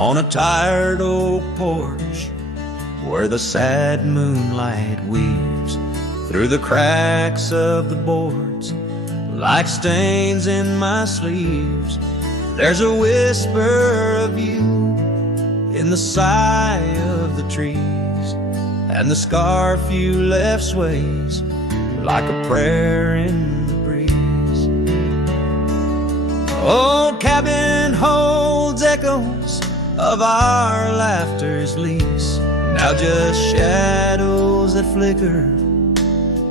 on a tired oak porch where the sad moonlight weaves through the cracks of the boards like stains in my sleeves. There's a whisper of you in the sigh of the trees, and the scarf you left sways like a prayer in the breeze. Old cabin holds echoes of our laughter's lease, now just shadows that flicker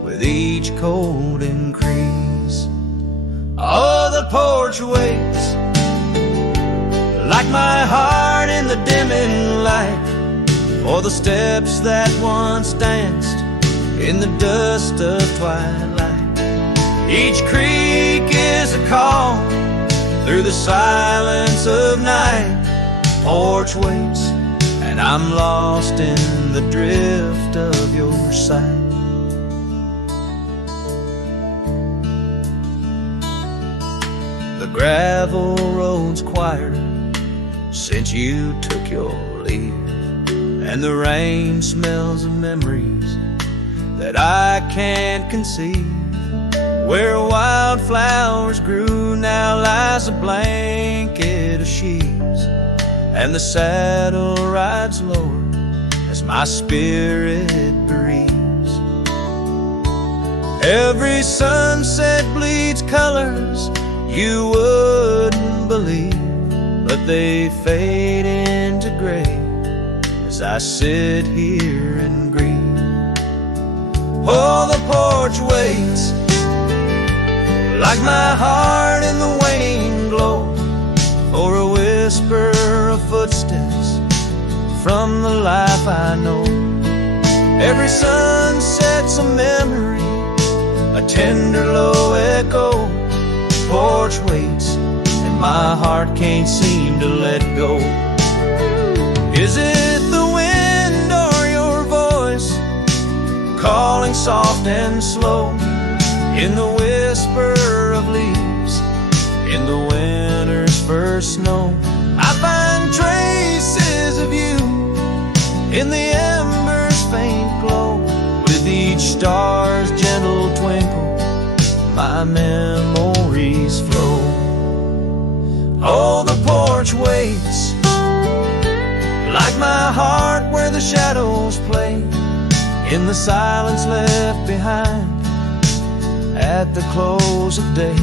with each cold increase. Oh, the porch waits like my heart in the dimming light for the steps that once danced in the dust of twilight. Each creak is a call through the silence of night. Porch waits, and I'm lost in the drift of your sight. The gravel road's quieter since you took your leave, and the rain smells of memories that I can't conceive. Where wildflowers grew now lies a blanket of sheaves, and the saddle rides lower as my spirit bereaves. Every sunset bleeds colors you wouldn't believe, but they fade into gray as I sit here and grieve. Oh, the porch waits like my heart in the waning glow for a whisper of footsteps from the life I know. Every sunset's a memory, a tender low echo. Porch waits, and my heart can't seem to let go. Is it the wind or your voice calling soft and slow in the whisper of leaves in the winter's first snow? I find traces of you in the embers' faint glow. With each star's gentle twinkle, my memories flow. Oh, the porch waits like my heart where the shadows play in the silence left behind at the close of day.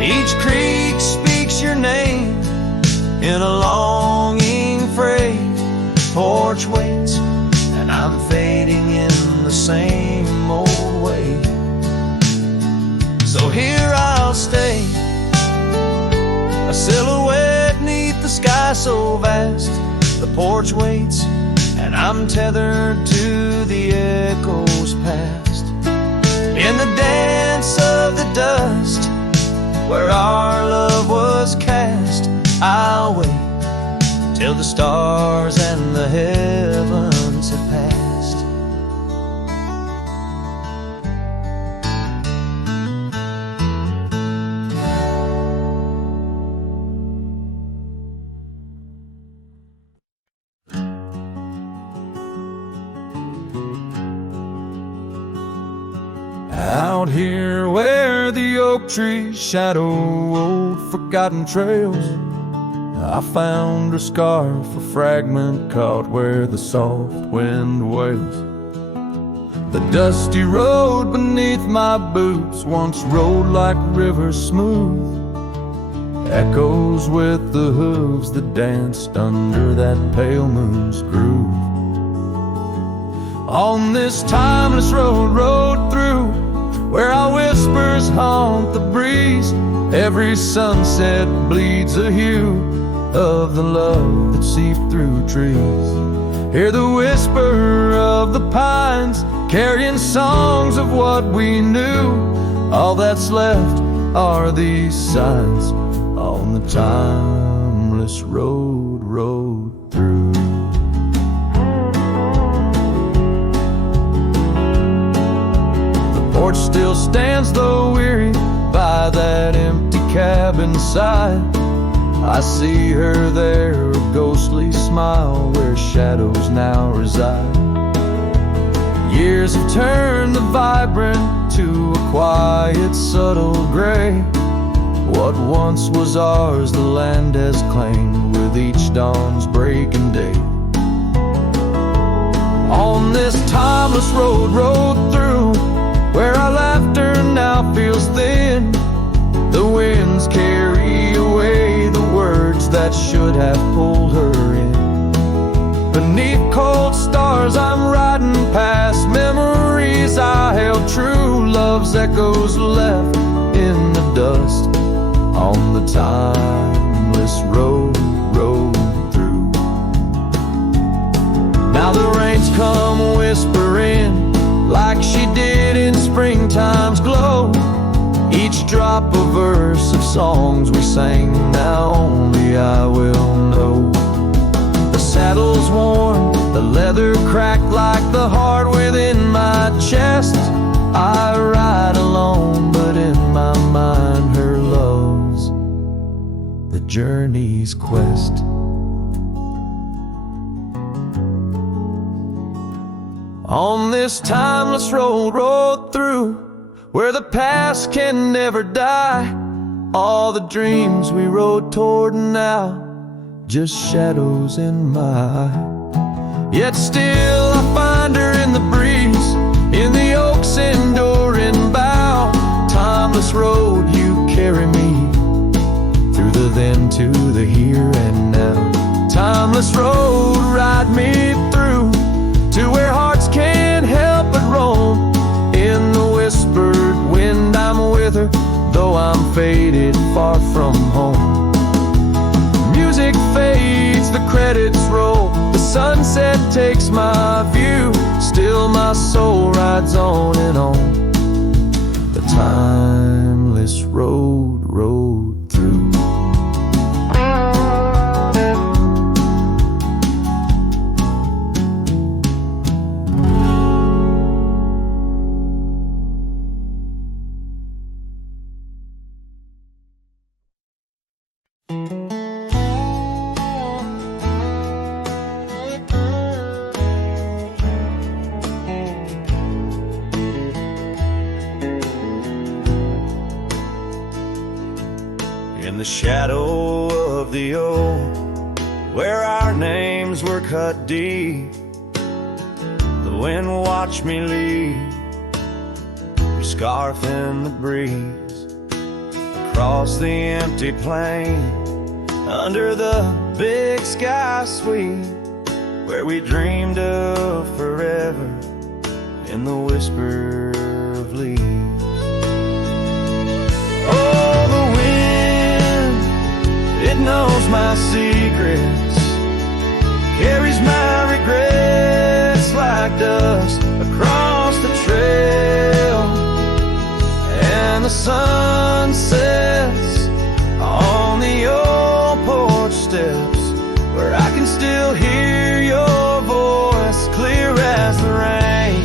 Each creek speaks your name in a longing freight. Porch waits, and I'm fading in the same old way. So here I'll stay, a silhouette neath the sky so vast. The porch waits, and I'm tethered to the echoes past. In the dance of the dust where our love was cast, I'll wait till the stars and the heavens have passed. Out here where the oak trees shadow old forgotten trails, I found a scarf, a fragment caught where the soft wind wails. The dusty road beneath my boots once rolled like rivers smooth, echoes with the hooves that danced under that pale moon's groove. On this timeless road rode through, where our whispers haunt the breeze. Every sunset bleeds a hue of the love that seeped through trees. Hear the whisper of the pines carrying songs of what we knew. All that's left are these signs on the timeless road rode through. The porch still stands though weary by that empty cabin side. I see her there, a ghostly smile where shadows now reside. Years have turned the vibrant to a quiet, subtle gray. What once was ours, the land has claimed with each dawn's breaking day. On this timeless road, rode through, where our laughter now feels thin. The winds carry away the words that should have pulled her in. Beneath cold stars I'm riding past memories I held true. Love's echoes left in the dust on the timeless road, rode through. Now the rains come whispering like she did in springtime's glow. Each drop a verse of songs we sang, now only I will know. The saddle's worn, the leather cracked like the heart within my chest. I ride alone, but in my mind her love's the journey's quest. On this timeless road, rode through, where the past can never die. All the dreams we rode toward now, just shadows in my eye. Yet still I find her in the breeze, in the oak's enduring bough. Timeless road, you carry me through the then to the here and now. Timeless road, ride me through to where hearts can't help but roam. In the whispered wind I'm with her, though I'm faded far from home. Music fades, the credits roll, the sunset takes my view. Still my soul rides on and on, the timeless road, rode through. In the shadow of the oak, where our names were cut deep, the wind watched me leave, your scarf in the breeze, across the empty plain, under the big sky sweep, where we dreamed of forever in the whisper of leaves. Oh, the wind, it knows my secrets, carries my regrets like dust across the trail, and the sun sets on the old porch steps, where I can still hear your voice clear as the rain.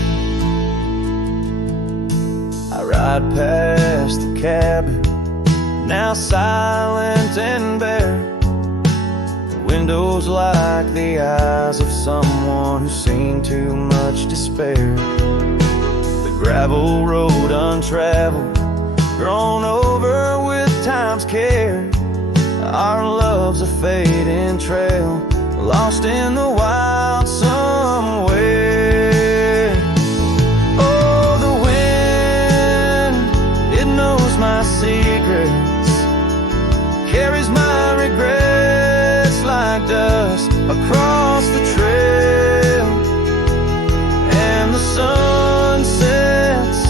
I ride past the cabin, now silent and bare, the windows like the eyes of someone who's seen too much despair. The gravel road untraveled, grown over with time's care, our love's a fading trail, lost in the wild somewhere. Oh, the wind, it knows my secrets, carries my regrets like dust across the trail, and the sun sets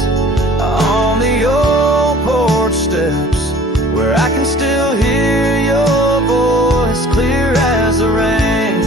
on the old porch steps, where I can still hear your voice clear as the rain.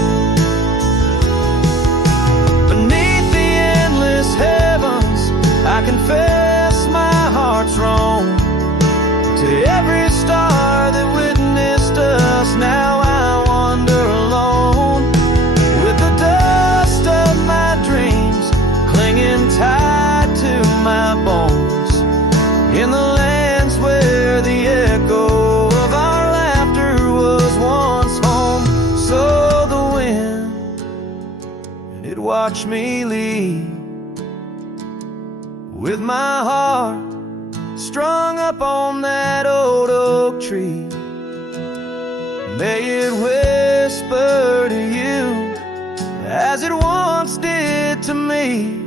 watch me leave, with my heart strung up on that old oak tree. May it whisper to you, as it once did to me,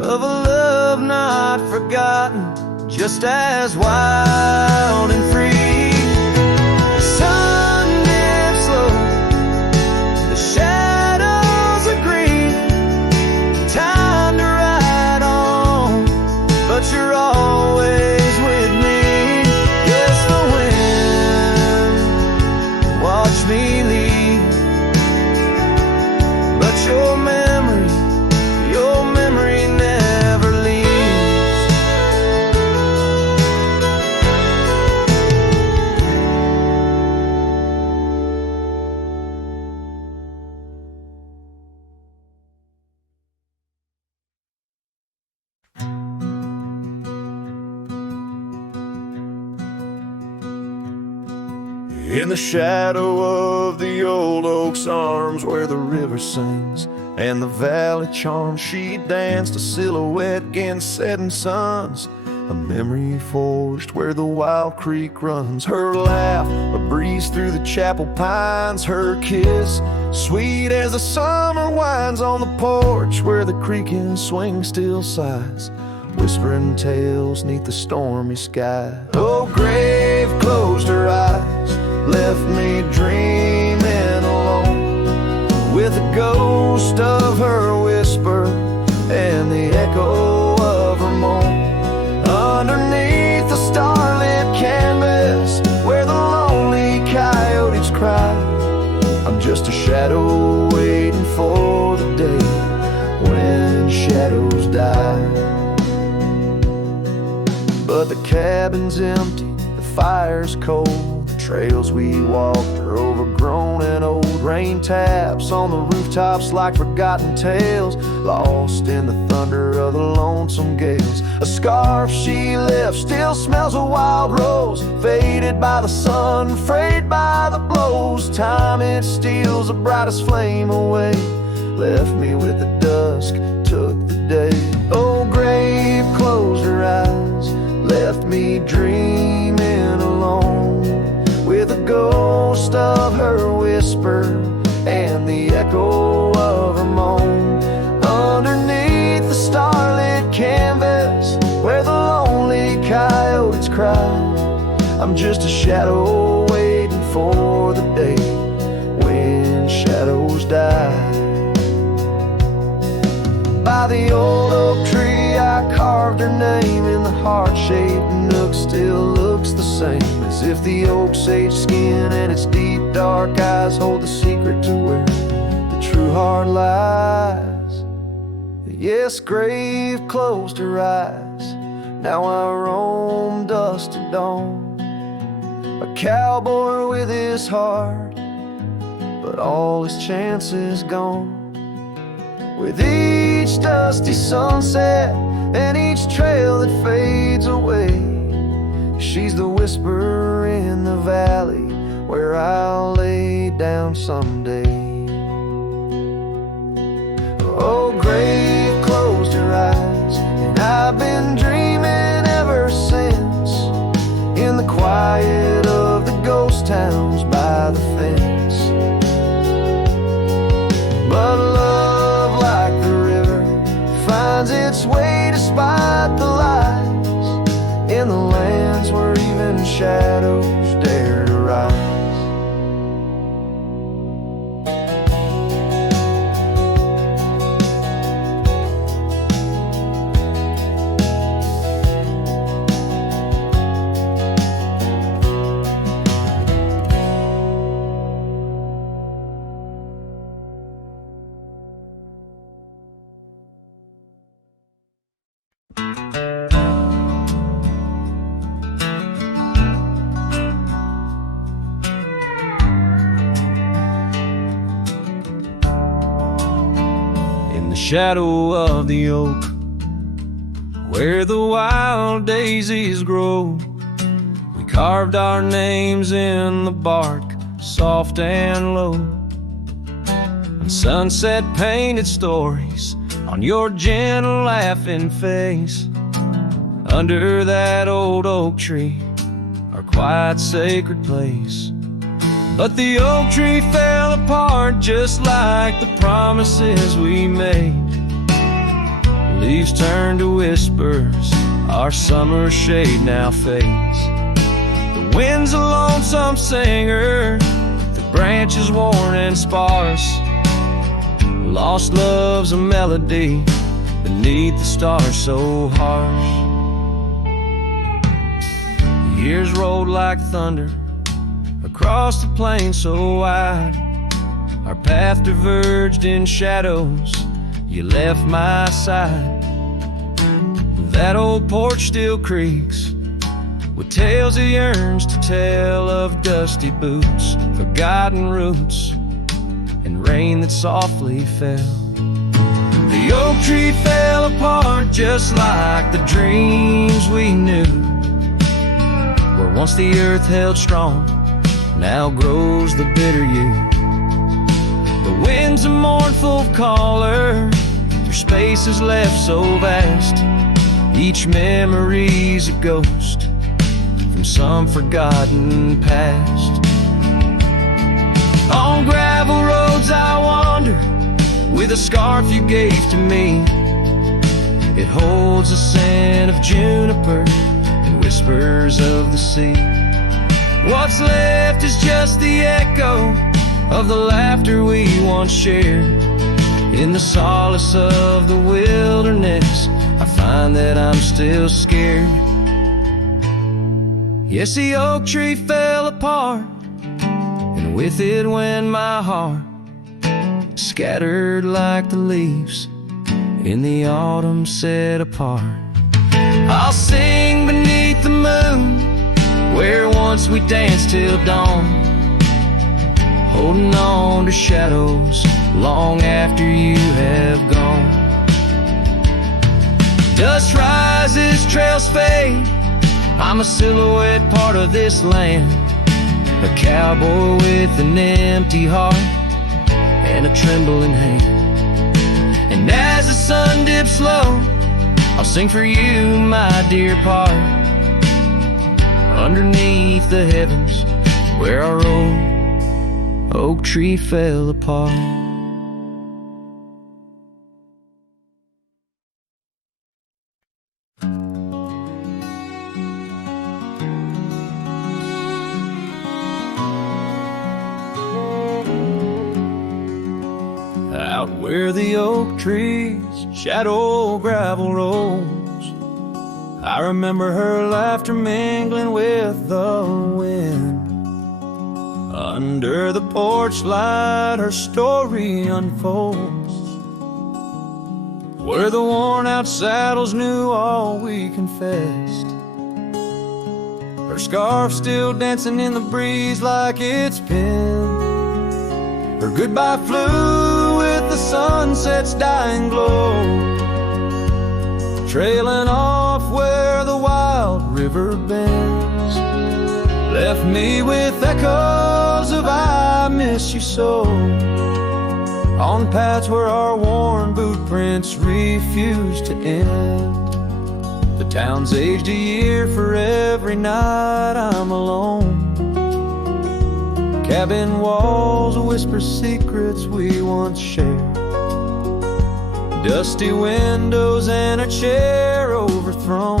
of a love not forgotten, just as wild and free. The sun dips slow, the shadows agree, time to ride on, but you're always with me. Yes, the wind watch me leave, but your memory never leaves. In the shadow of the old oak's arms, where the river sings and the valley charms, she danced a silhouette against setting suns, a memory forged where the wild creek runs. Her laugh, a breeze through the chapel pines, her kiss, sweet as the summer winds on the porch, where the creaking swing still sighs, whispering tales neath the stormy sky. Oh, grave closed her eyes, left me dreaming alone, with the ghost of her whisper and the echo of her moan. Underneath the starlit canvas, where the lonely coyotes cry, I'm just a shadow waiting for the day when shadows die. But the cabin's empty, the fire's cold, the trails we walked are overgrown and old. Rain taps on the rooftops like forgotten tales, lost in the thunder of the lonesome gales. A scarf she left still smells of wild rose, faded by the sun, frayed by the blows. Time, it steals the brightest flame away, left me with the dusk, took the day. Oh, grave closed her eyes, left me dreaming alone, with the ghost of her whisper and the echo of her moan. Underneath the starlit canvas, where the lonely coyotes cry, I'm just a shadow waiting for the day when shadows die. By the old oak tree I carved her name in the heart-shaped nook, still looks the same, as if the oak's aged skin and its deep dark eyes hold the secret to where the true heart lies. Yes, grave closed her eyes, now I roam dusk to dawn, a cowboy with his heart, but all his chances gone. With each dusty sunset and each trail that fades away, she's the whisper in the valley where I'll lay down someday. Oh, grave closed her eyes, and I've been dreaming ever since, in the quiet of the ghost towns by the fence. But love, like the river, finds its way despite the lies, in the lands where even shadows dare to rise. Shadow of the oak, where the wild daisies grow, we carved our names in the bark, soft and low. Sunset painted stories on your gentle laughing face. Under that old oak tree, our quiet sacred place. But the oak tree fell apart just like the promises we made. Leaves turned to whispers, our summer shade now fades. The wind's a lonesome singer, the branches worn and sparse. Lost love's a melody beneath the stars so harsh. The years rolled like thunder across the plain so wide. Our path diverged in shadows, you left my side. That old porch still creaks with tales it yearns to tell of dusty boots, forgotten roots, and rain that softly fell. The oak tree fell apart just like the dreams we knew. Where once the earth held strong, now grows the bitter yew. The wind's a mournful caller through spaces left so vast. Each memory's a ghost from some forgotten past. On gravel roads I wander with a scarf you gave to me. It holds the scent of juniper and whispers of the sea. What's left is just the echo of the laughter we once shared. In the solace of the wilderness, I find that I'm still scared. Yes, the oak tree fell apart, and with it went my heart, scattered like the leaves in the autumn set apart. I'll sing beneath the moon where once we danced till dawn, holding on to shadows long after you have gone. Dust rises, trails fade, I'm a silhouette part of this land. A cowboy with an empty heart and a trembling hand. And as the sun dips low, I'll sing for you, my dear part, underneath the heavens where our old oak tree fell apart. Out where the oak tree's shadow gravel rolls, I remember her laughter mingling with the wind. Under the porch light her story unfolds, where the worn out saddles knew all we confessed. Her scarf still dancing in the breeze like it's been. Her goodbye flew with the sunset's dying glow, trailing off where the wild river bends. Left me with echoes of I miss you so, on paths where our worn boot prints refuse to end. The town's aged a year for every night I'm alone. Cabin walls whisper secrets we once shared. Dusty windows and a chair overthrown.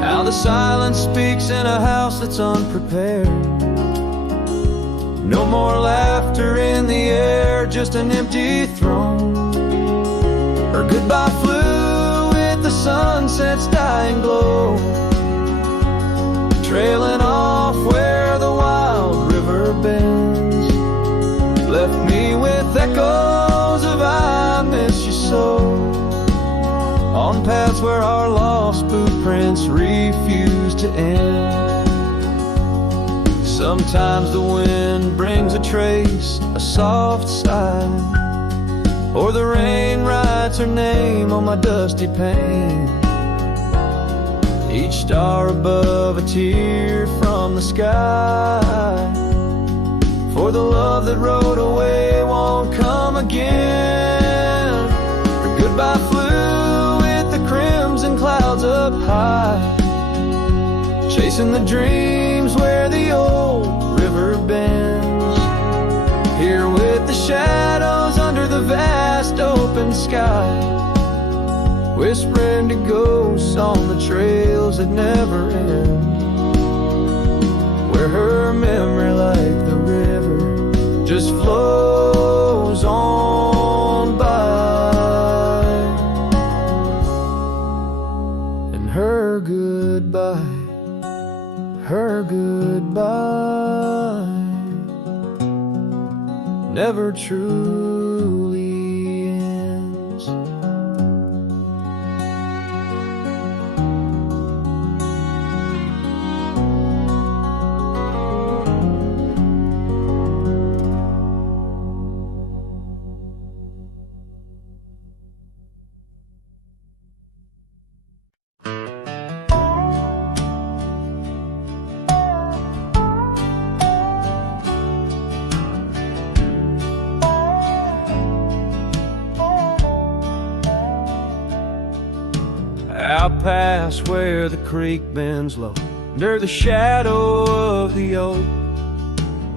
How the silence speaks in a house that's unprepared. No more laughter in the air, just an empty throne. Her goodbye flew with the sunset's dying glow, trailing off where the wild river bends. Left me with echoes of I miss you so, on paths where our lost boot prints refuse to end. Sometimes the wind brings a trace, a soft sigh, or the rain writes her name on my dusty pane. Each star above a tear from the sky, for the love that rode away won't come again. Her goodbye flew with the crimson clouds up high, chasing the dreams where the old river bends. Here with the shadows under the vast open sky, whispering to ghosts on the trails that never end, where her memory like the river just flows on by. And her goodbye never truly ends. Out past where the creek bends low, under the shadow of the oak,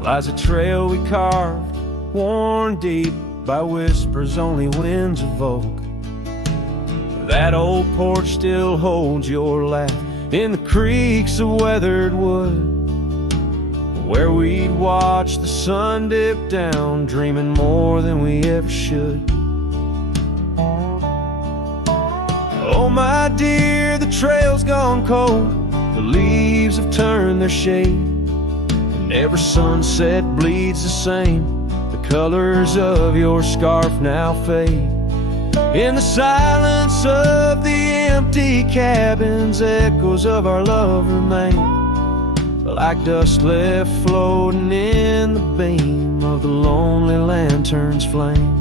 lies a trail we carved, worn deep by whispers only winds evoke. That old porch still holds your laugh in the creaks of weathered wood, where we'd watch the sun dip down, dreaming more than we ever should. Oh my dear, the trail's gone cold, the leaves have turned their shade, and every sunset bleeds the same. The colors of your scarf now fade. In the silence of the empty cabins, echoes of our love remain, like dust left floating in the beam of the lonely lantern's flame.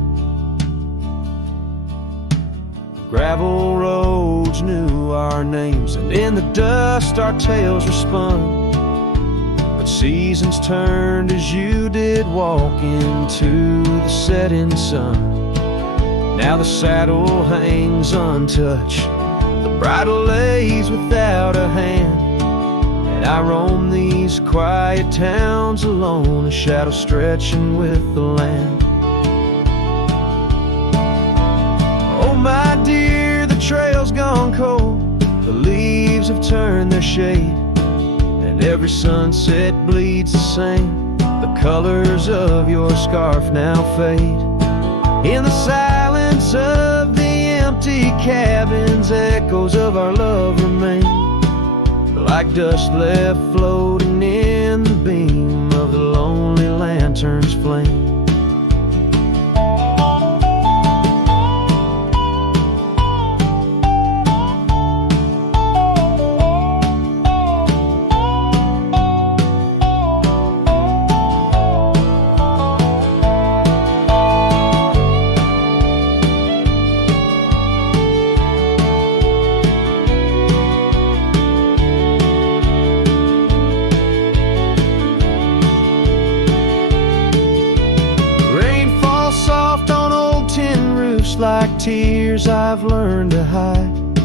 Gravel roads knew our names, and in the dust our tales were spun. But seasons turned as you did walk into the setting sun. Now the saddle hangs untouched, the bridle lays without a hand, and I roam these quiet towns alone, a shadow stretching with the land. Oh my dear, the trail's gone cold, the leaves have turned their shade, and every sunset bleeds the same. The colors of your scarf now fade. In the silence of the empty cabins, echoes of our love remain, like dust left floating in the beam of the lonely lantern's flame. Like tears I've learned to hide,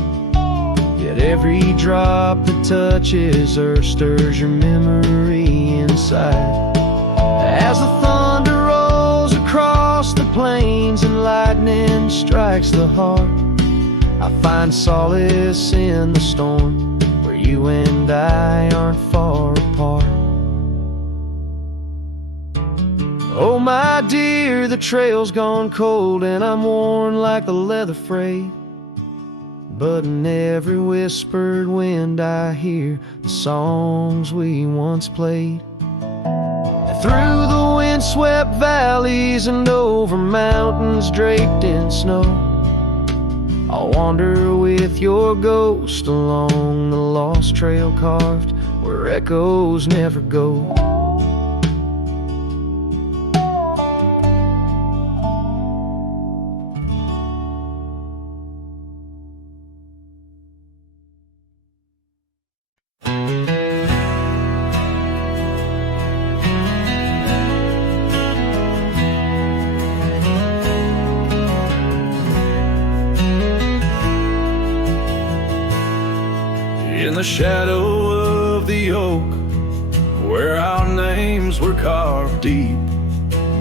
yet every drop that touches earth stirs your memory inside. As the thunder rolls across the plains and lightning strikes the heart, I find solace in the storm, where you and I aren't far apart. Oh my dear, the trail's gone cold and I'm worn like the leather freight, but in every whispered wind I hear the songs we once played. Through the windswept valleys and over mountains draped in snow, I'll wander with your ghost along the lost trail carved where echoes never go. In the shadow of the oak, where our names were carved deep,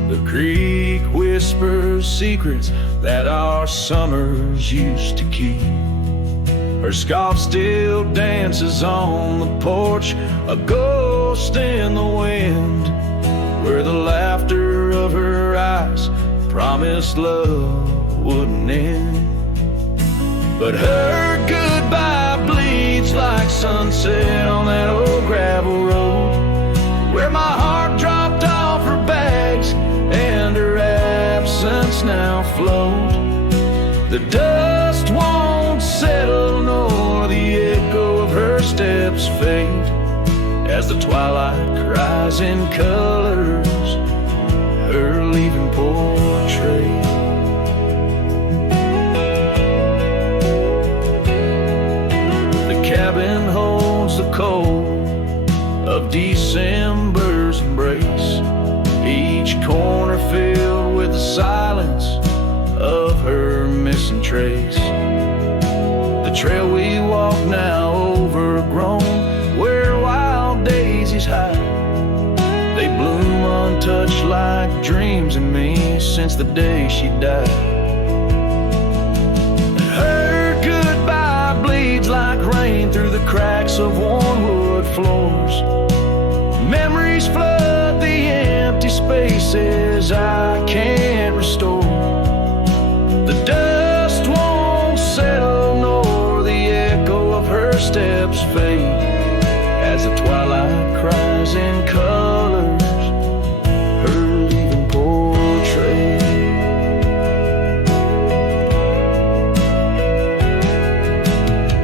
the creek whispers secrets that our summers used to keep. Her scarf still dances on the porch, a ghost in the wind, where the laughter of her eyes promised love wouldn't end. But her goodbye bleeds like sunset on that old gravel road, where my heart dropped off her bags and her absence now flowed. The dust won't settle nor the echo of her steps fade, as the twilight cries in colors her leaving portrait. The cabin holds the cold of December's embrace, each corner filled with the silence of her missing trace. The trail we walk now overgrown, where wild daisies hide, they bloom untouched like dreams in me since the day she died. Her goodbye bleeds like rain through the cracks of worn wood floors. Memories flood the empty spaces I can't restore. The dust won't settle nor the echo of her steps fade, as the twilight cries in colors her leaving portrait.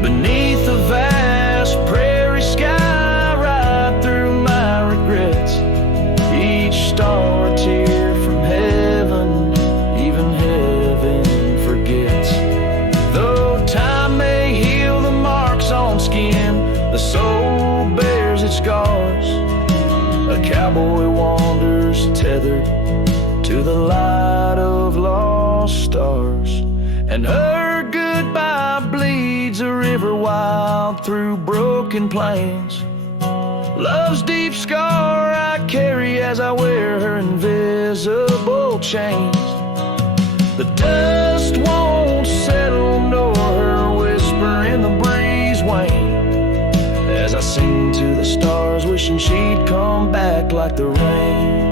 Beneath the vast prairie sky, right through my regrets, each star a tear from heaven, even heaven forgets. Though time may heal the marks on skin, the soul bears its scars. A cowboy wanders tethered to the light of lost stars, and her goodbye bleeds a river wild through broken plains. Love's deep scar I carry as I wear her invisible chains. The dust won't settle nor her whisper in the breeze wane, as I sing to the stars wishing she'd come back like the rain.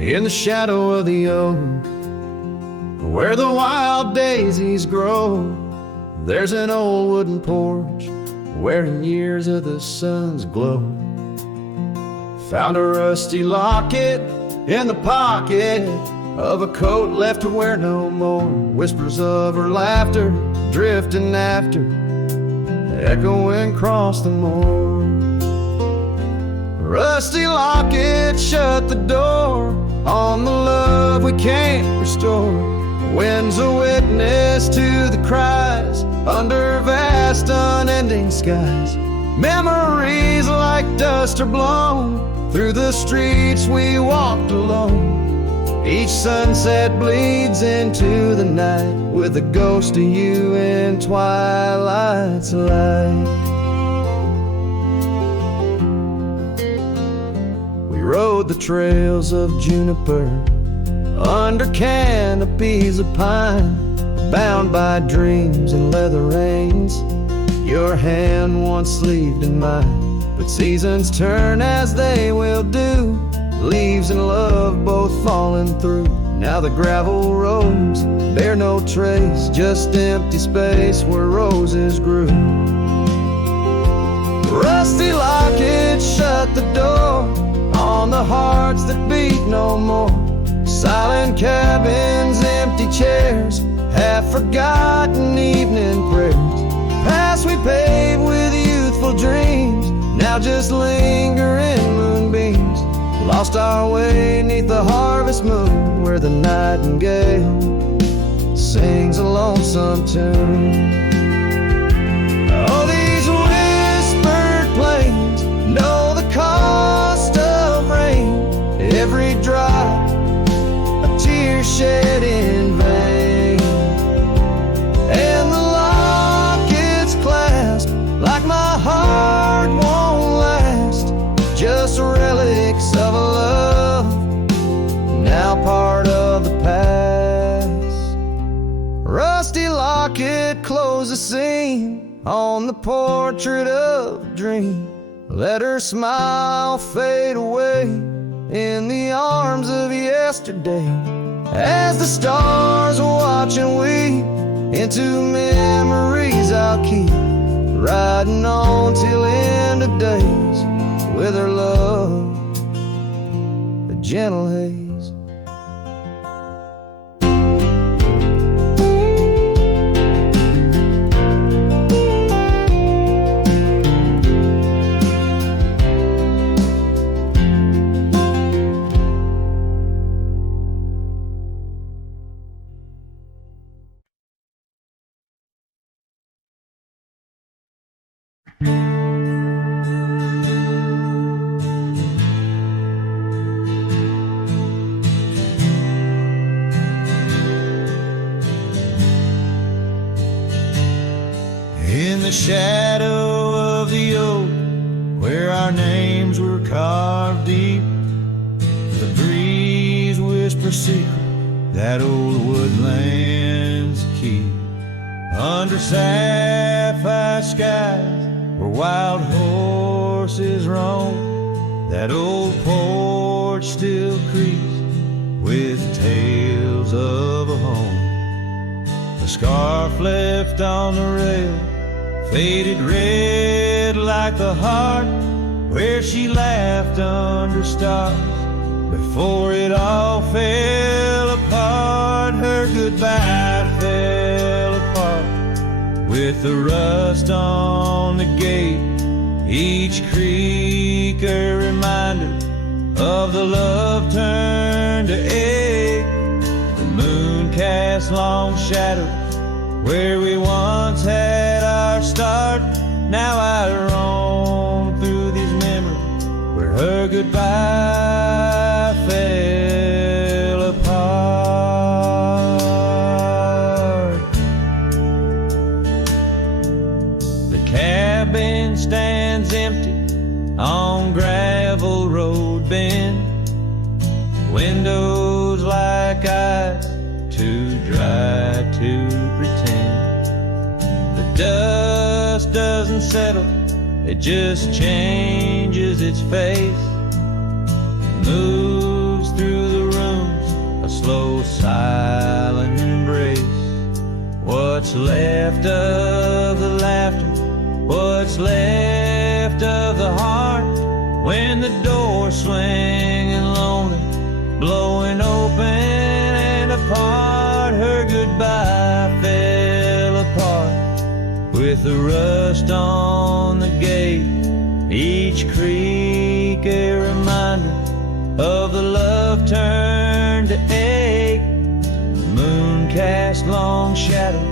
In the shadow of the oak, where the wild daisies grow, there's an old wooden porch wearing years of the sun's glow. Found a rusty locket in the pocket of a coat left to wear no more. Whispers of her laughter drifting after, echoing across the moor. Rusty locket shut the door on the love we can't restore. Wind's a witness to the cries under vast unending skies. Memories like dust are blown through the streets we walked alone. Each sunset bleeds into the night with a ghost of you in twilight's light. We rode the trails of juniper under canopies of pine, bound by dreams and leather reins. Your hand once sleeved in mine, but seasons turn as they will do. Leaves and love both falling through. Now the gravel roads bear no trace, just empty space where roses grew. Rusty locket shut the door on the hearts that beat no more. Silent cabins, empty chairs, half-forgotten evening prayers. now just lingering moonbeams, lost our way 'neath the harvest moon, where the nightingale sings a lonesome tune. Oh, these whispered plains know the cost of rain, every drop a tear shed in vain, and the locket's clasped like my heart won't last, just relics of a love now part of the past. Rusty locket, close the seam on the portrait of a dream. Let her smile fade away in the arms of yesterday, as the stars watch and weep into memories I'll keep, riding on till end of days with her love, a gentle haze. In the shadow of the oak, where our names were carved deep, the breeze whispers secret that old woodlands keep. Under sapphire skies where wild horses roam, that old porch still creaks with tales of a home. A scarf left on the rail, faded red like the heart where she laughed under stars before it all fell apart. Her goodbye fell apart with the rust on the gate, each creak a reminder of the love turned to ache. The moon cast long shadows where we once had our start. Now I roam through these memories where her goodbye fell apart. The cabin stands empty on gravel road bend, windows like eyes too dry to pretend. The dust doesn't settle, it just changes its face, moves through the rooms, a slow silent embrace. What's left of the laughter, what's left of the heart, when the door's swinging lonely, blowing open and apart. Her goodbye fell apart with the rust on the gate, each creak a reminder of the love turned to ache. The moon cast long shadow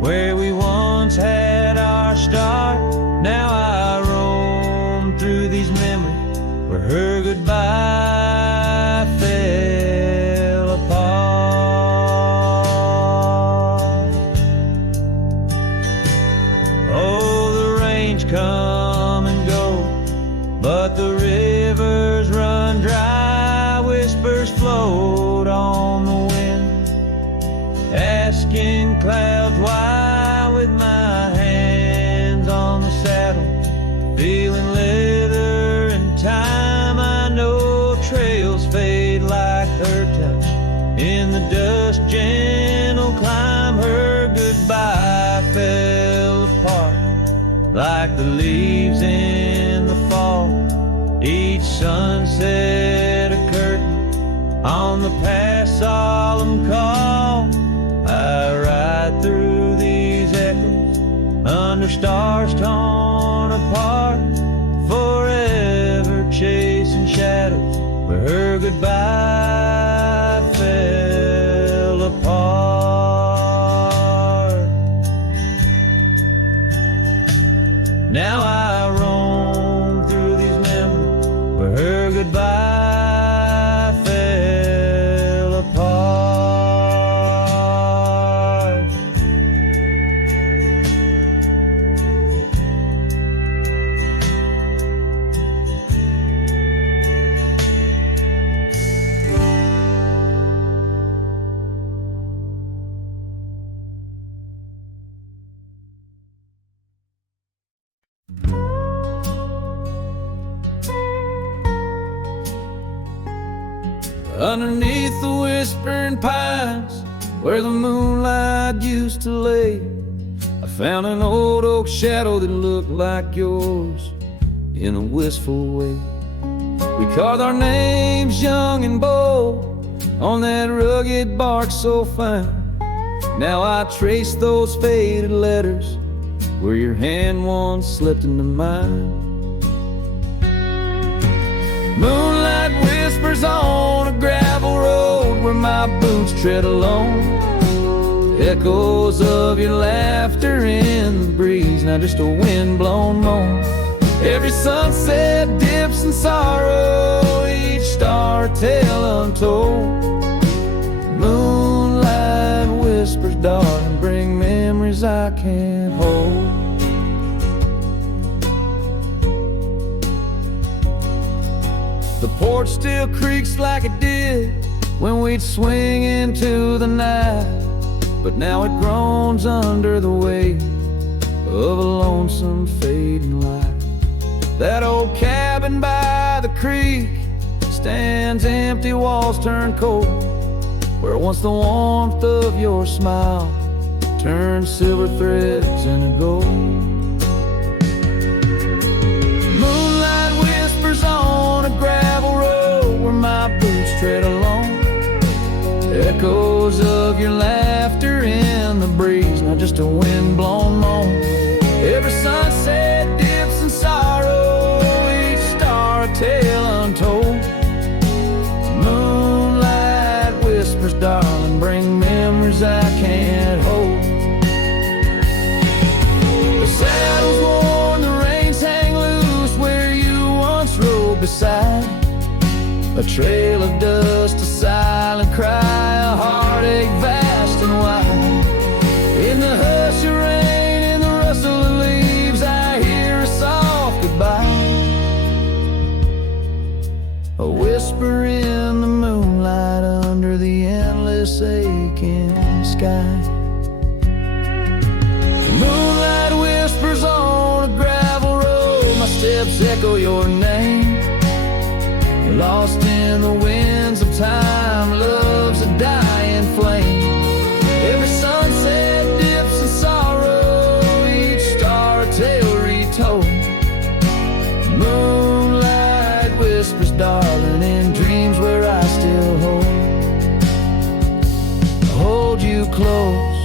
where we once had our start. Now I roam through these memories where her goodbye fell apart. Oh, the rains come and go, but the rivers run dry. Whispers float on the wind, asking clouds why. With my hands on the saddle, feeling leather and time, I know trails fade like her touch. In the dust, gentle climb, her goodbye fell apart like the leaves in the fall. Each sunset a curtain on the past solemn call. I ride through these echoes under stars torn apart, forever chasing shadows where her goodbye fell apart. Now I roam through these memories where her goodbye fell apart. Underneath the whispering pines, where the moonlight used to lay, I found an old oak shadow that looked like yours in a wistful way. We carved our names young and bold on that rugged bark so fine. Now I trace those faded letters where your hand once slipped into mine. Moonlight whispers on a gravel road where my boots tread alone. Echoes of your laughter in the breeze, now just a wind-blown moan. Every sunset dips in sorrow, each star a tale untold. Moonlight whispers, darling, bring memories I can't hold. The porch still creaks like it did when we'd swing into the night, but now it groans under the weight of a lonesome fading light. That old cabin by the creek stands empty, walls turn cold, where once the warmth of your smile turned silver threads into gold. Moonlight whispers on a gravel road where my boots tread alone. Echoes of your laughter in the breeze, not just a wind-blown moan. Every sunset dips in sorrow, each star a tale untold. Moonlight whispers, darling, bring memories I can't hold. The saddle's worn, the reins hang loose where you once rode beside. A trail of dust, a silent cry, a heartache vast and wide. In the hush of rain, in the rustle of leaves, I hear a soft goodbye. A whisper in the moonlight under the endless aching sky. Moonlight whispers on a gravel road, my steps echo your name. Lost in the winds of time, love's a dying flame. Every sunset dips in sorrow, each star a tale retold. Moonlight whispers, darling, in dreams where I still hold you close,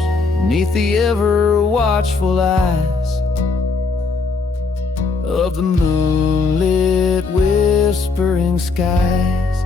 neath the ever watchful eyes of the moonlit whispering skies.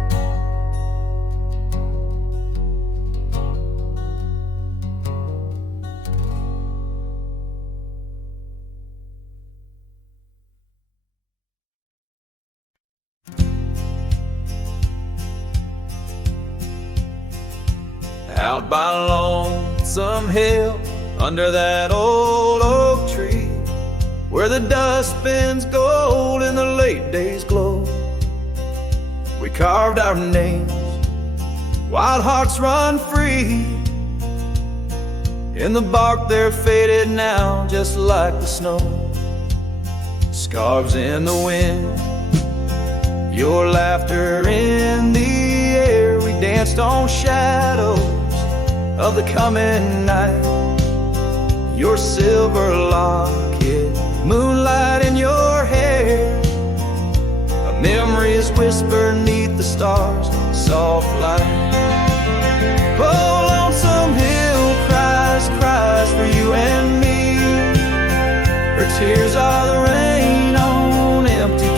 Out by Lonesome Hill, under that old oak tree, where the dust spins gold in the late day's glow, we carved our names, wild hearts run free. In the bark they're faded now, just like the snow. Scarves in the wind, your laughter in the air. We danced on shadows of the coming night. Your silver locket, moonlight in your hair. A memory is whispered neath the stars, soft light. Oh, Lonesome Hill cries, cries for you and me. Her tears are the rain on empty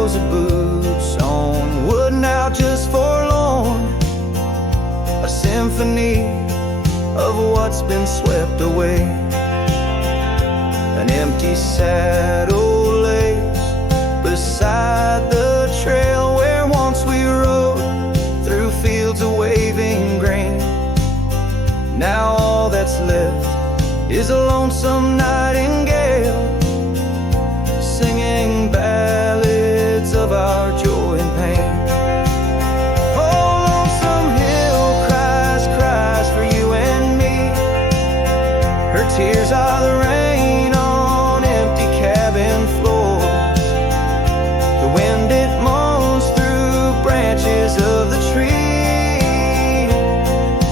rows of boots on wood, now just forlorn, a symphony of what's been swept away. An empty saddle lays beside the trail where once we rode through fields of waving grain. Now all that's left is a lonesome nightingale singing ballads of our joy and pain. Oh, lonesome hill cries, cries for you and me. Her tears are the rain on empty cabin floors. The wind, it moans through branches of the tree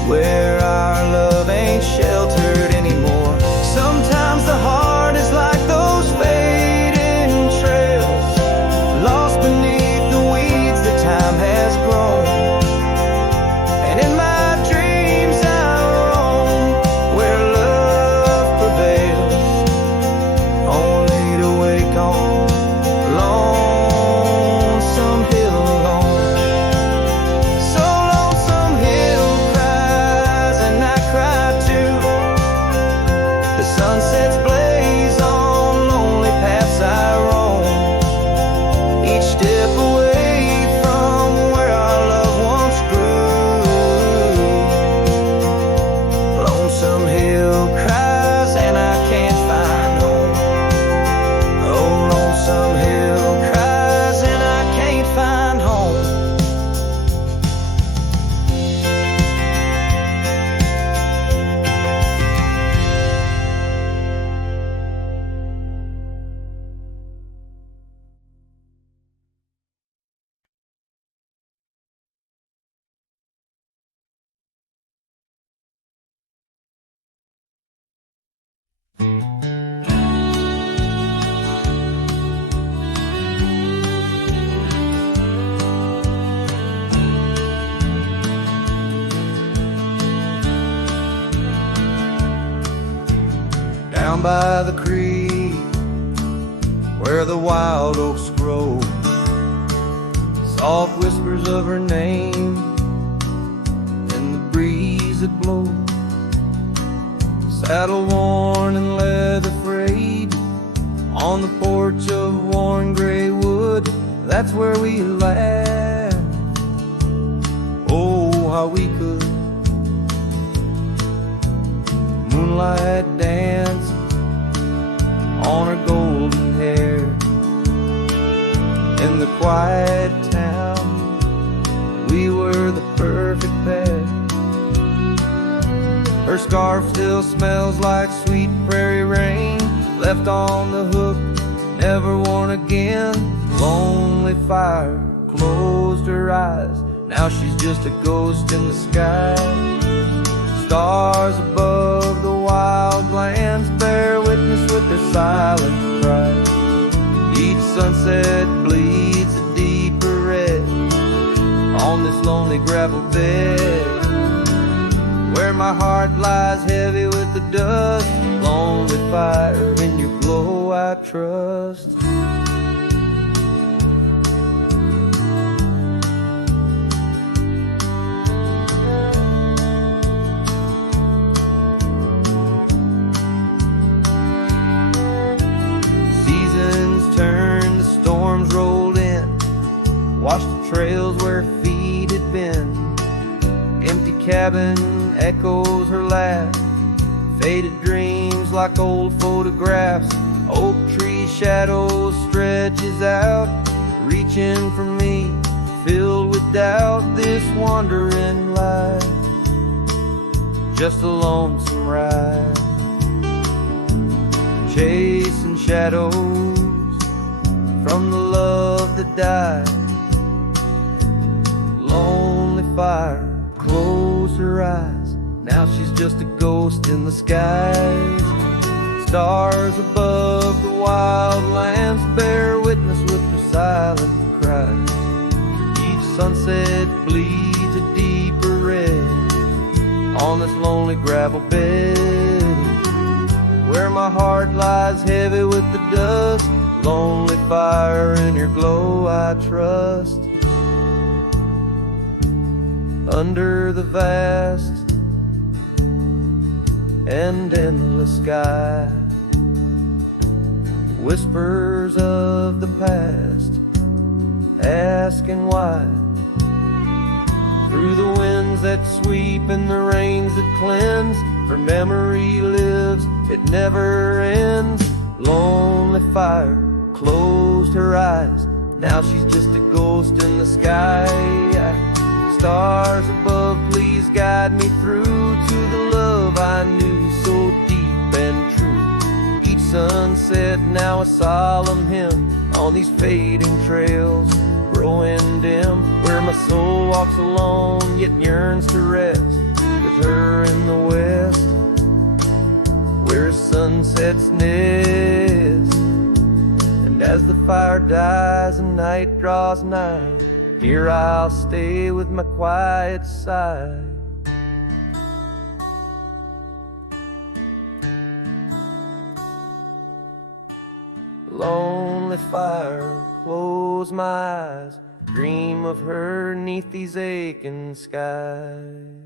where our love ain't sheltered anymore. Sometimes the heart is like those fading trails, lost beneath the weeds that time has grown. And in my dreams I roam where love prevails, only to wake on lonesome hill alone. So lonesome hill cries and I cry too. The sunsets blaze on lonely paths I roam, each step away from where our love once grew. Lonesome hill cries and I can't find home. Oh, lonesome hill cries and I can't find home. Down by the creek where the wild oaks grow, soft whispers of her name in the breeze that blows. Saddle worn and leather frayed on the porch of worn gray wood, that's where we laughed. Oh, how we could. Moonlight dance on her golden hair. In the quiet town, we were the perfect pair. Her scarf still smells like sweet prairie rain, left on the hook, never worn again. Lonely fire closed her eyes, now she's just a ghost in the sky. Stars above the wild lands bear witness with their silent cries. Each sunset bleeds a deeper red on this lonely gravel bed, where my heart lies heavy with the dust. Lonely fire, in your glow I trust. Turned, the storms rolled in, washed the trails where feet had been. Empty cabin echoes her laugh, faded dreams like old photographs. Oak tree shadows stretches out, reaching for me, filled with doubt. This wandering life, just a lonesome ride, chasing shadows from the love that died. Lonely fire closed her eyes, now she's just a ghost in the skies. Stars above the wild lands bear witness with their silent cries. Each sunset bleeds a deeper red on this lonely gravel bed, where my heart lies heavy with the dust. lonely fire in your glow I trust. Under the vast and endless sky, whispers of the past, asking why. Through the winds that sweep and the rains that cleanse, her memory lives, it never ends. Lonely fire closed her eyes, now she's just a ghost in the sky. Stars above, please guide me through to the love I knew so deep and true. Each sunset now a solemn hymn on these fading trails growing dim, where my soul walks alone yet yearns to rest with her in the west, where sunsets nest. And as the fire dies and night draws nigh, here I'll stay with my quiet sigh. Lonely fire, close my eyes, dream of her 'neath these aching skies.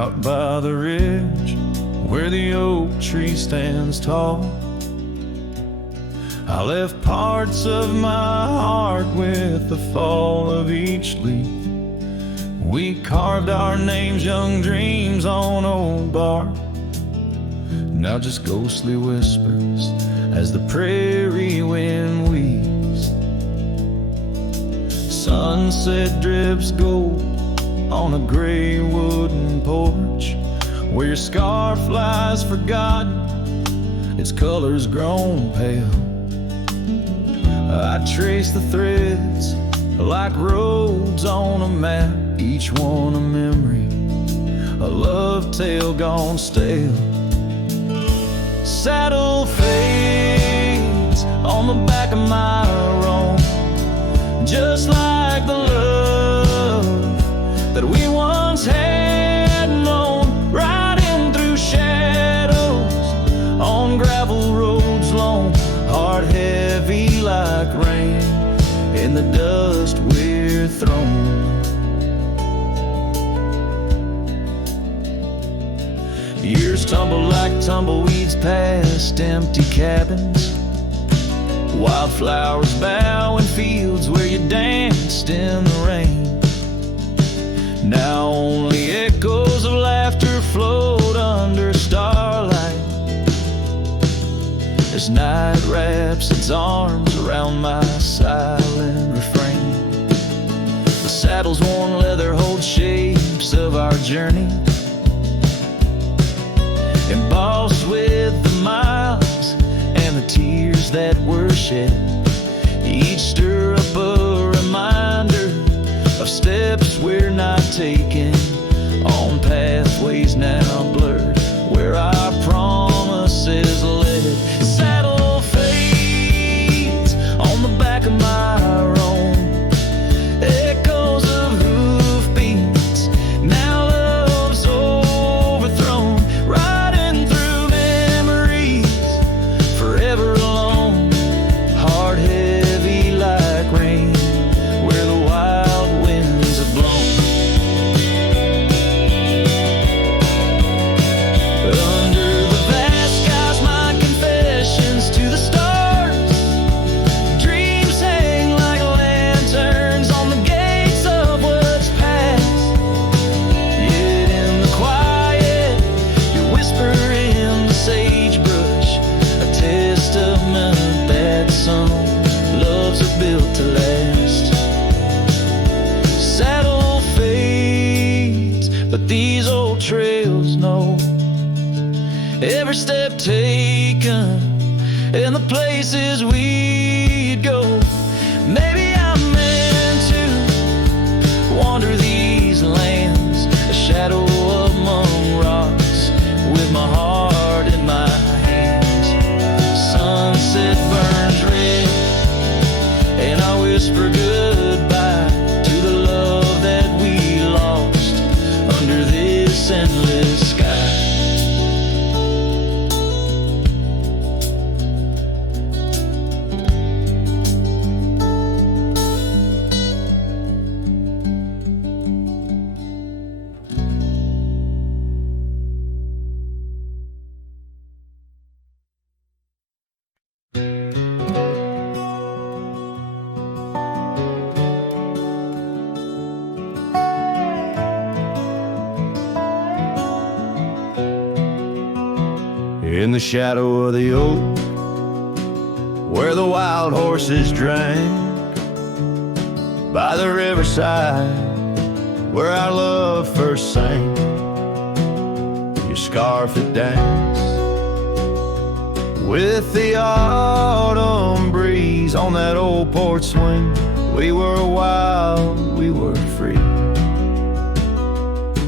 Out by the ridge where the oak tree stands tall, I left parts of my heart with the fall of each leaf. We carved our names, young dreams on old bark, now just ghostly whispers as the prairie wind weaves. Sunset drips gold on a gray wooden porch, where your scarf lies forgotten, its colors grown pale. I trace the threads like roads on a map, each one a memory, a love tale gone stale. Saddle fades on the back of my roan, just like the love that we once had known, riding through shadows on gravel roads long, heart heavy like rain in the dust we're thrown. Years tumble like tumbleweeds past empty cabins, wildflowers bow in fields where you danced in the rain. Now only echoes of laughter float under starlight as night wraps its arms around my silent refrain. The saddle's worn leather holds shapes of our journey, embossed with the miles and the tears that were shed. Each stir up a reminder of steps we're not taking, on pathways now blurred where our promises led. Saddle fades on the back of my roan, echoes of hoofbeats, now love's old every step taken, and the places we'd go. Maybe I'm meant to wander these lands, a shadow among rocks, with my heart in my hands. Sunset burns red, and I whisper goodbye to the love that we lost under this endless sky. In the shadow of the oak, where the wild horses drank, by the riverside, where our love first sank, your scarf it danced with the autumn breeze on that old porch swing. We were wild, we were free.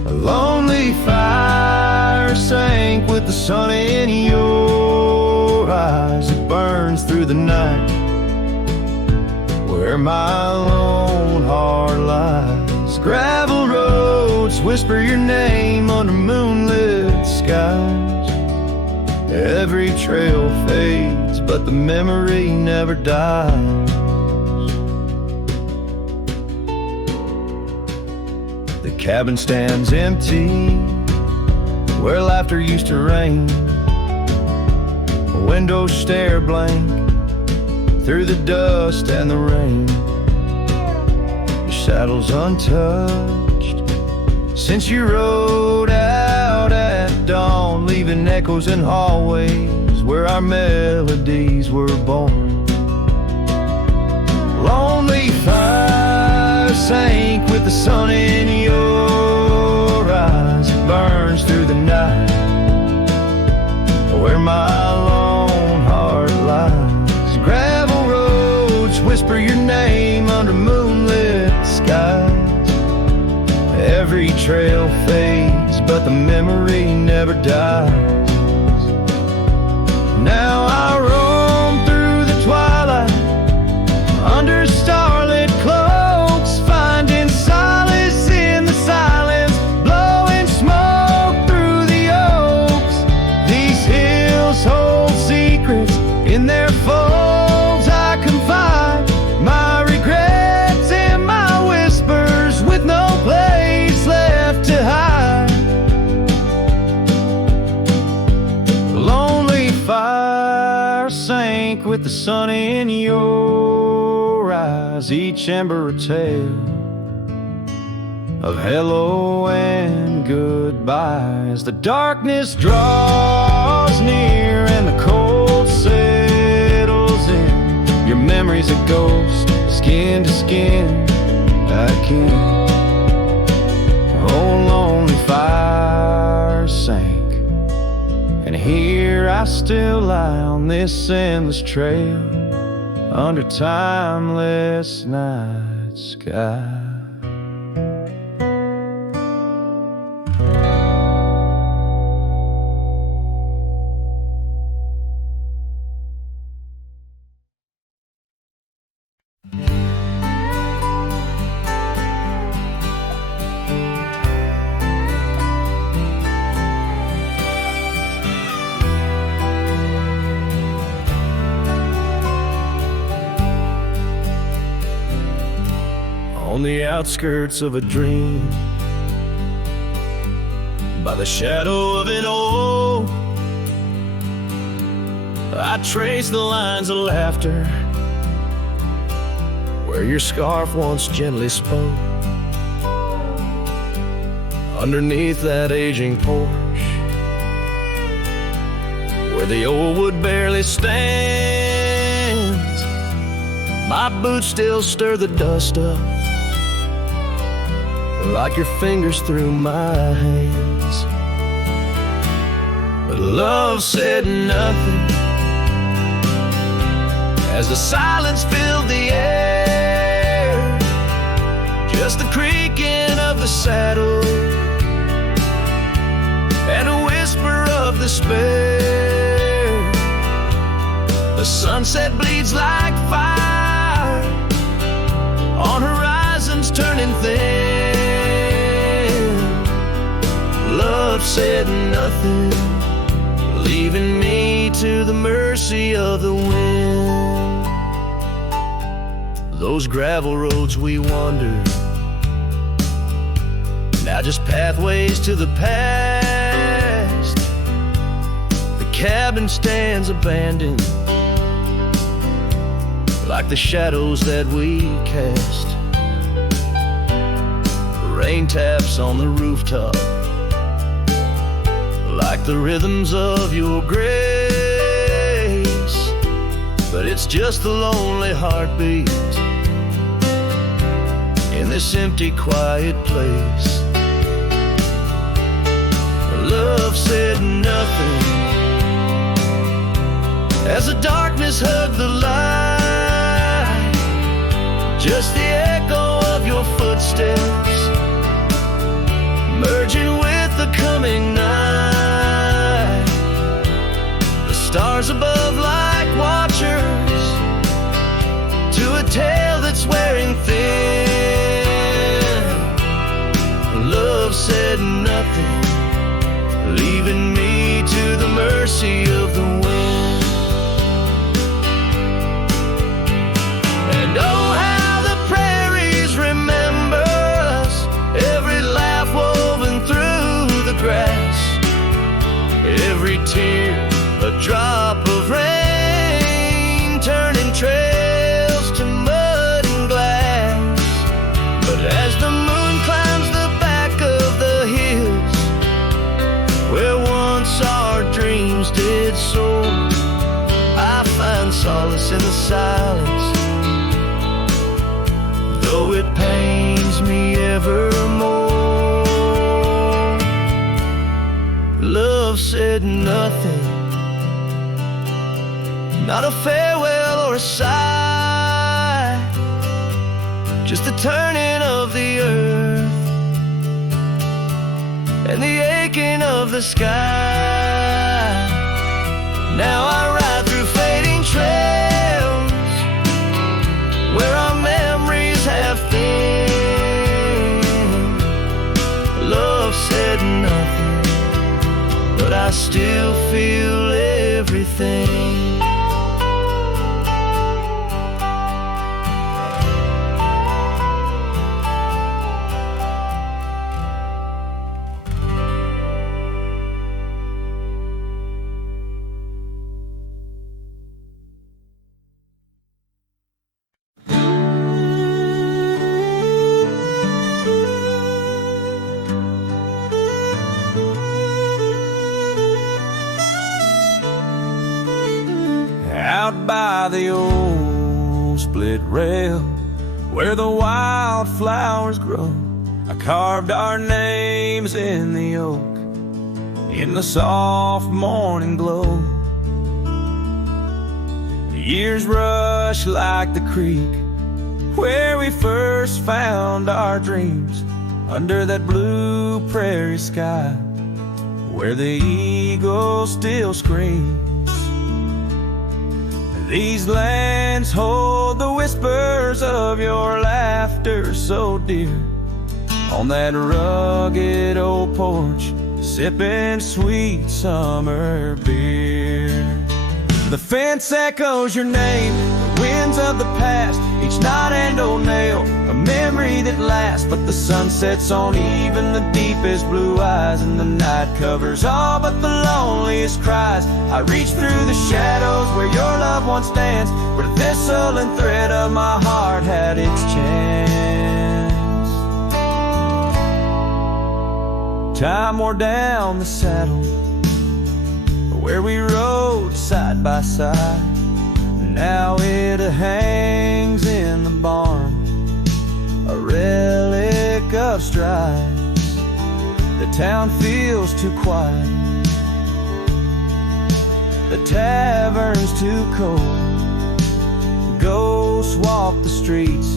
A lonely fire sank with the sun in your eyes. It burns through the night where my lone heart lies. Gravel roads whisper your name under moonlit skies. Every trail fades, but the memory never dies. The cabin stands empty where laughter used to reign. Windows stare blank through the dust and the rain. Your saddle's untouched since you rode out at dawn, leaving echoes in hallways where our melodies were born. Lonely fire sank with the sun in your eyes. It burns through the night where my lone heart lies. Gravel roads whisper your name under moonlit skies. Every trail fades, but the memory never dies. Now I roam through the twilight under starlit cloaks, finding solace in the silence, blowing smoke through the oaks. These hills hold secrets in their folds. I confide my regrets and my whispers with no place left to hide. The lonely fire sank with the sun in your eyes. Each ember a tale of hello and goodbye. As the darkness draws near and the cold settles in, your memory's a ghost, skin to skin. I can't. Oh, lonely fire sank, and here I still lie on this endless trail under timeless night sky. On the outskirts of a dream, by the shadow of an oak, I trace the lines of laughter where your scarf once gently spoke. Underneath that aging porch, where the old wood barely stands, my boots still stir the dust up like your fingers through my hands. but love said nothing. As the silence filled the air, just the creaking of the saddle and a whisper of despair. The sunset bleeds like fire on horizons turning thin. Love said nothing, leaving me to the mercy of the wind. Those gravel roads we wandered, now just pathways to the past. The cabin stands abandoned, like the shadows that we cast. Rain taps on the rooftop, like the rhythms of your grace. But it's just the lonely heartbeat in this empty, quiet place. Love said nothing as the darkness hugged the light. Just the echo of your footsteps merging with the coming night. The stars above like watchers to a tale that's wearing thin. Love said nothing, leaving me to the mercy of the wind. And oh, how the prairies remember us, every laugh woven through the grass, every tear a drop of rain, turning trails to mud and glass. But as the moon climbs the back of the hills where once our dreams did soar, I find solace in the silence, though it pains me evermore. Love said nothing, not a farewell or a sigh, just the turning of the earth and the aching of the sky. Now I ride through fading trails where our memories have thinned. Love said nothing, but I still feel everything. Out by the old split rail where the wildflowers grow, I carved our names in the oak in the soft morning glow. The years rush like the creek where we first found our dreams, under that blue prairie sky where the eagle still screams. These lands hold the whispers of your laughter so dear, on that rugged old porch, sipping sweet summer beer. The fence echoes your name, the winds of the past, each knot and old nail, a memory that lasts. But the sun sets on even the deepest blue eyes, and the night covers all but the loneliest cries. I reach through the shadows where your loved one stands, where the thistle and thread of my heart had its chance. Time wore down the saddle where we rode side by side. Now it hangs in the barn, a relic of strife. The town feels too quiet, the tavern's too cold. Ghosts walk the streets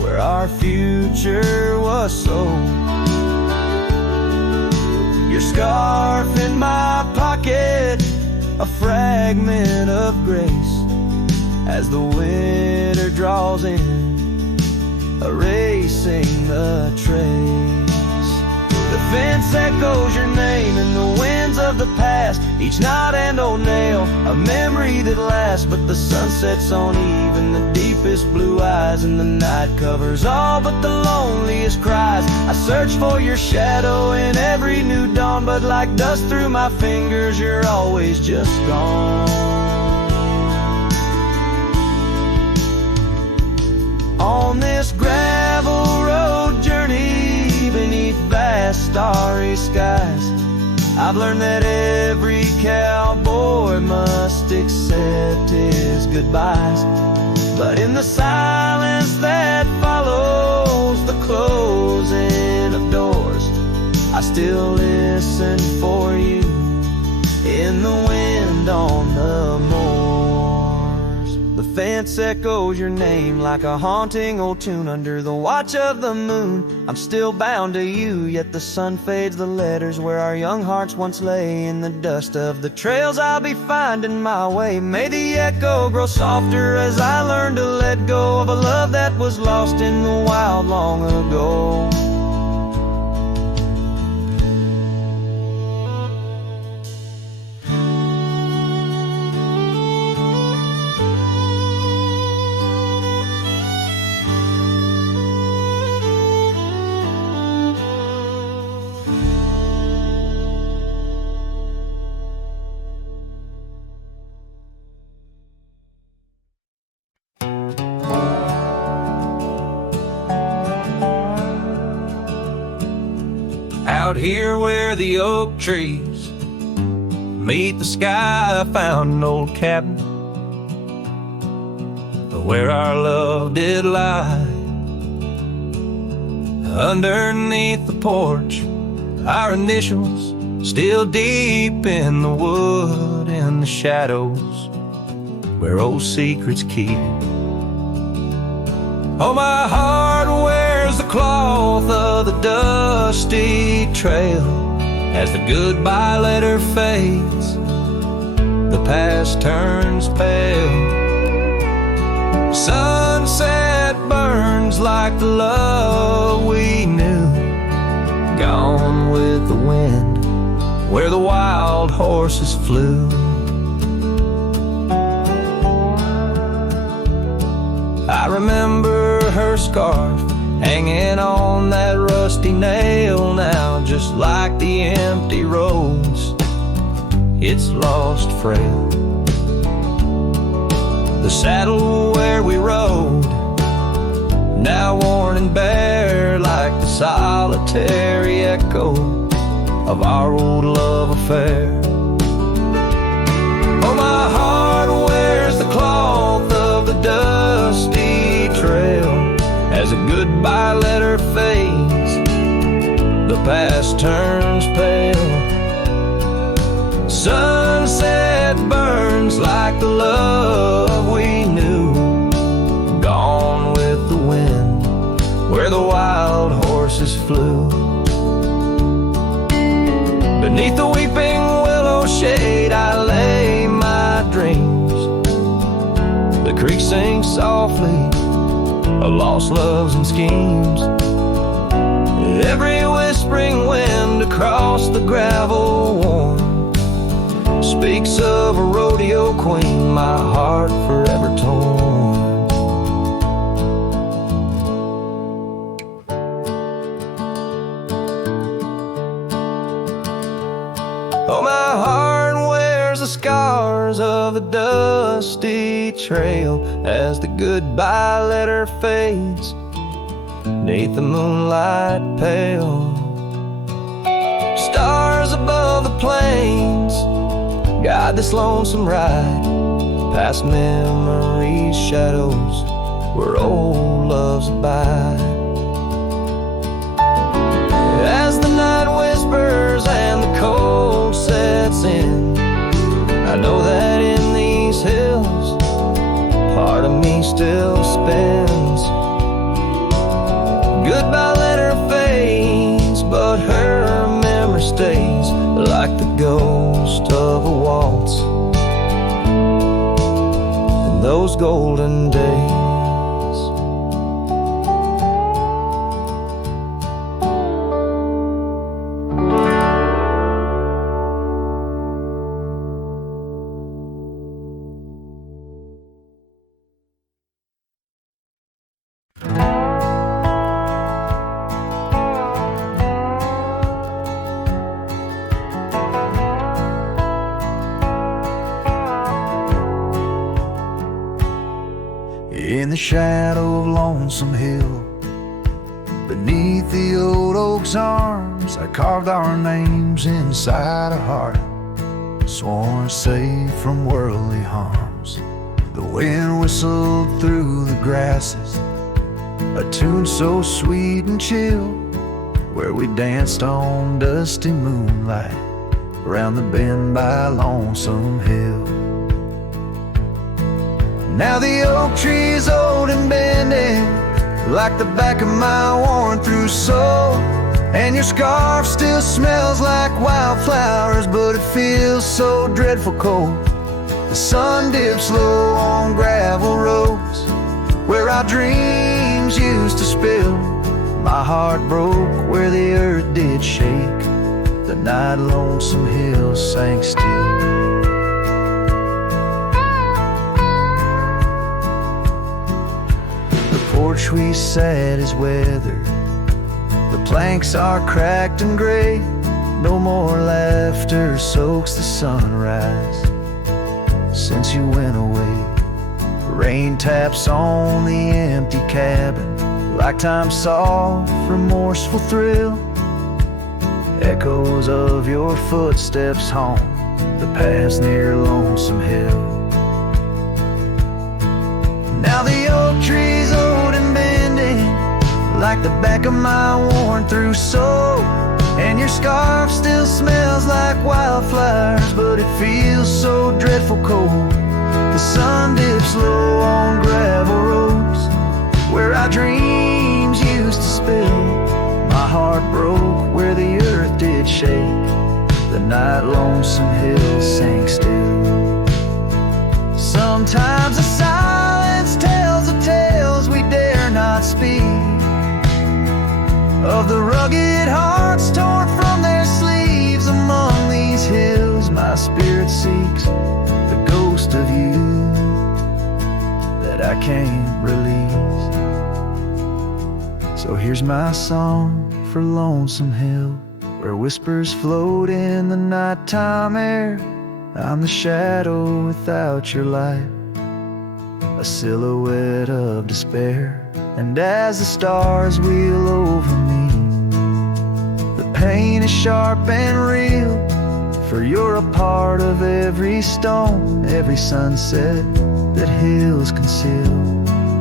where our future was sold. Your scarf in my pocket, a fragment of grace, as the winter draws in, erasing the trace. The fence echoes your name in the winds of the past, each knot and old nail, a memory that lasts. But the sun sets on eve in the deepest blue eyes, and the night covers all but the loneliest cries. I search for your shadow in every new dawn, but like dust through my fingers, you're always just gone. On this gravel road journey beneath vast starry skies, I've learned that every cowboy must accept his goodbyes. But in the silence that follows the closing of doors, I still listen for you in the wind on the moors. The fence echoes your name like a haunting old tune under the watch of the moon. I'm still bound to you, yet the sun fades the letters where our young hearts once lay. In the dust of the trails I'll be finding my way. May the echo grow softer as I learn to let go of a love that was lost in the wild long ago. Out here where the oak trees meet the sky, I found an old cabin where our love did lie. Underneath the porch, our initials still deep in the wood, in the shadows where old secrets keep. Oh, my heart wears the cloth of the dusty trail as the goodbye letter fades, the past turns pale. Sunset burns like the love we knew, gone with the wind where the wild horses flew. I remember her scarf hanging on that rusty nail now, just like the empty roads, it's lost frail. The saddle where we rode, now worn and bare like the solitary echo of our old love affair. Oh, my heart wears the cloth of the dusty trail as a goodbye letter fades, the past turns pale. Sunset burns like the love we knew, gone with the wind where the wild horses flew. Beneath the weeping willow shade I lay my dreams. The creek sings softly of lost loves and schemes. Every whispering wind across the gravel worn speaks of a rodeo queen, my heart forever torn. Oh, my heart wears the scars of the dusty trail as the goodbye letter fades, neath the moonlight pale. Stars above the plains guide this lonesome ride, past memories, shadows where old loves abide. As the night whispers and the cold sets in, I know that part of me still spins. Goodbye letter fades, but her memory stays like the ghost of a waltz in those golden days. In the shadow of Lonesome Hill, beneath the old oak's arms, I carved our names inside a heart, sworn safe from worldly harms. The wind whistled through the grasses, a tune so sweet and chill, where we danced on dusty moonlight around the bend by Lonesome Hill. Now the oak tree's old and bending, like the back of my worn-through soul, and your scarf still smells like wildflowers, but it feels so dreadful cold. The sun dips low on gravel roads where our dreams used to spill. My heart broke where the earth did shake, the night Lonesome Hill sank still. Porch we sat is weathered, the planks are cracked and gray. No more laughter soaks the sunrise since you went away. Rain taps on the empty cabin like time's soft, remorseful thrill. Echoes of your footsteps haunt the paths near Lonesome Hill. Now the oak tree's old and bending, like the back of my worn-through soul, and your scarf still smells like wildflowers, but it feels so dreadful cold. The sun dips low on gravel roads where our dreams used to spill. My heart broke where the earth did shake, the night Lonesome Hill sank still. Sometimes the silence tells of tales we dare not speak, of the rugged hearts torn from their sleeves. Among these hills my spirit seeks the ghost of you that I can't release. So here's my song for Lonesome Hill, where whispers float in the nighttime air. I'm the shadow without your light, a silhouette of despair. And as the stars wheel over me, the pain is sharp and real, for you're a part of every stone, every sunset that hills conceal.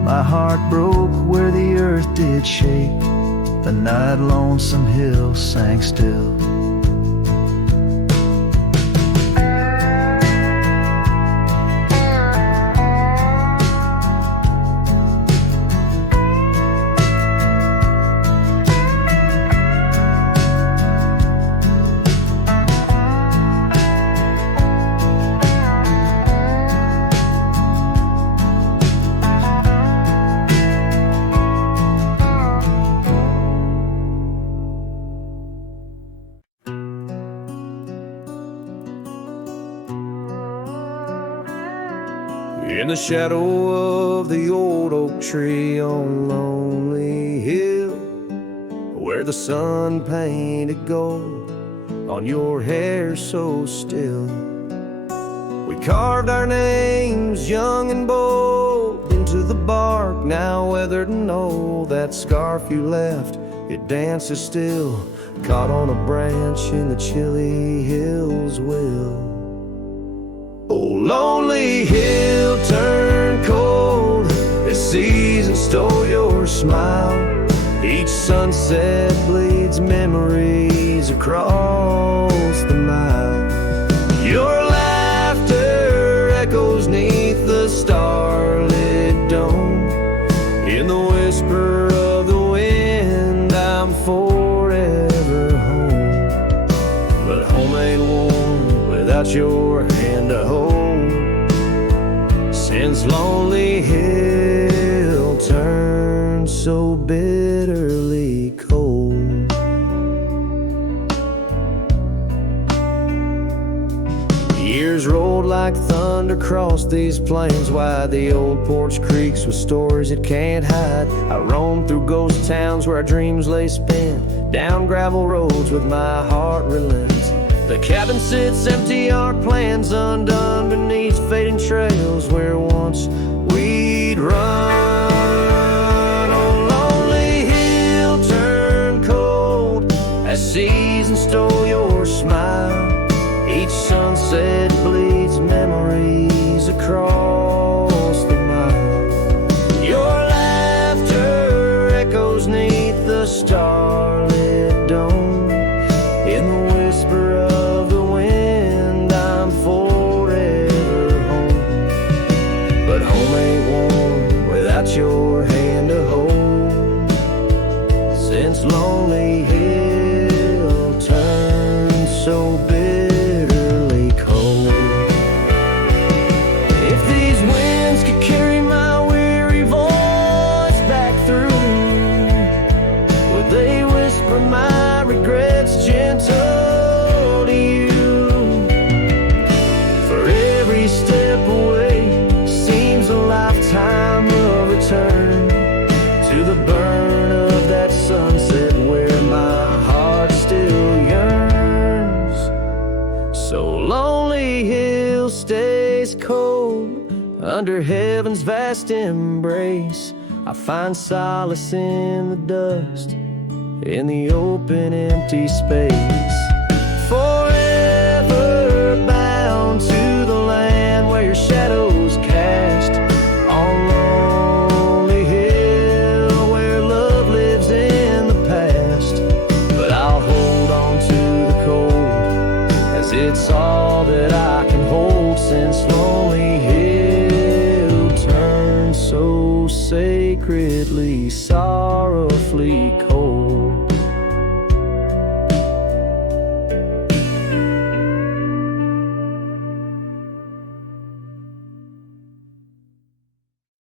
My heart broke where the earth did shake, the night Lonesome Hill sank still. In the shadow of the old oak tree on Lonely Hill, where the sun painted gold on your hair so still, we carved our names young and bold into the bark, now weathered and old. That scarf you left, it dances still, caught on a branch in the chilly hills will. Oh, Lonely Hill turned cold as season stole your smile. Each sunset bleeds memories across the mile. Your laughter echoes neath the starlit without your hand to hold. Since Lonely Hill turned so bitterly cold. Years rolled like thunder across these plains, wide the old porch creeks with stories it can't hide. I roamed through ghost towns where our dreams lay spent, down gravel roads with my heart relents. The cabin sits empty, our plans undone beneath fading trails where once we'd run. Oh, Lonely Hill turned cold as seasons stole your smile. Each sunset bleeds memories across the mile. Your laughter echoes neath the starlit dome. In the whisper of the wind, I'm forever home. But home ain't warm without your hand to hold. Since Lonely Hill turned so bitterly cold. If these winds could carry my weary voice back through, would they whisper my regrets gentle to you? For every step away seems a lifetime of return to the burn of that sunset where my heart still yearns. So Lonely Hill stays cold under heaven's vast embrace. I find solace in the dust, in the open empty space. Forever bound to the land where your shadows cast on Lonely Hill, where love lives in the past. But I'll hold on to the cold, as it's all that I can hold. Since Lonely Hill turned so sacredly, sorrowfully cold.